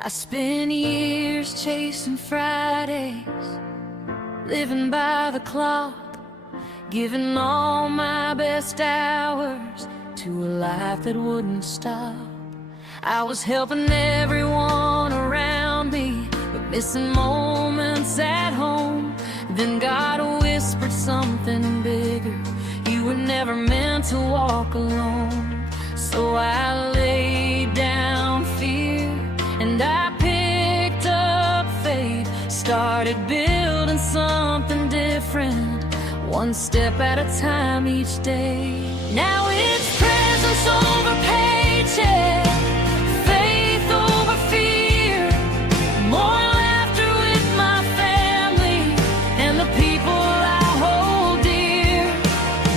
I spent years chasing Fridays, living by the clock, giving all my best hours to a life that wouldn't stop. I was helping everyone around me, but missing moments at home. Then God whispered something bigger: you were never meant to walk alone. So I laid down fear and I picked up faith, started building something different, one step at a time each day. Now it's presence over paycheck, faith over fear, more laughter with my family and the people I hold dear.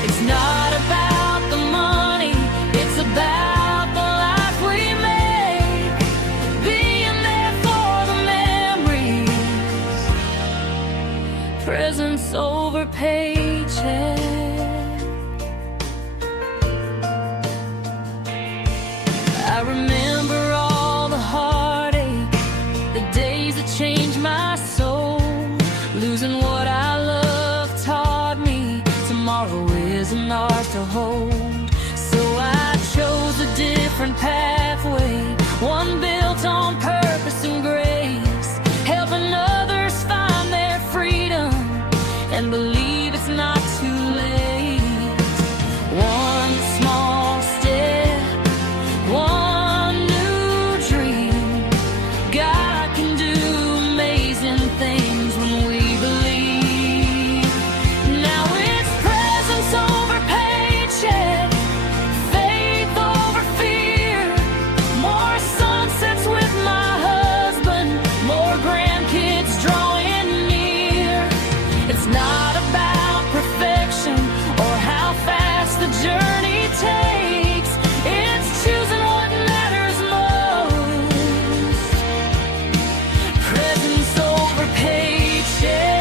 It's not about the money, it's about the life we make, being there for the memories, presence over paycheck. I remember all the heartache, the days that changed my soul. Losing what I love taught me tomorrow isn't ours to hold. So I chose a different pathway, one built on purpose and grace, helping others find their freedom and believe it's not too late. One small step, one new dream. God can do amazing things when we believe. Now it's presence over paycheck, faith over fear, more sunsets with my husband, more grandkids drawing near. It's not about perfection or how fast the journey takes, it's choosing what matters most, presence over paycheck.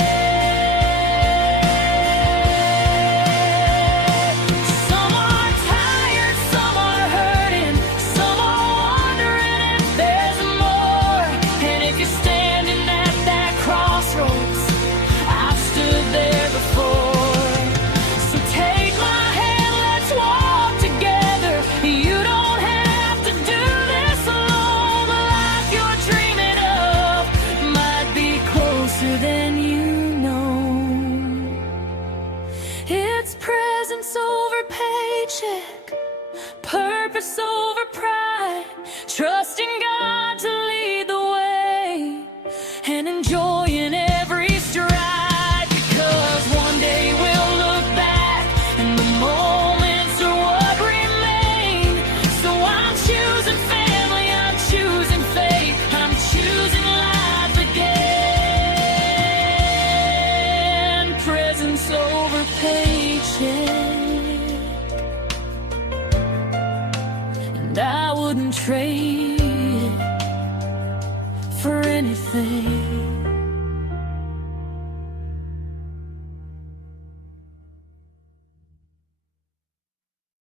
Some are tired, some are hurting, some are wondering if there's more. And if you're standing at that crossroads, I've stood there before. So take my hand, let's walk together. You don't have to do this alone. The life you're dreaming of might be closer than you know. It's presence over paycheck, purpose over pride, trusting God to lead the way and enjoying every stride. Because one day we'll look back and the moments are what remain. So I'm choosing family, I'm choosing faith, I'm choosing life again. Presence over paycheck, and I wouldn't trade it for anything.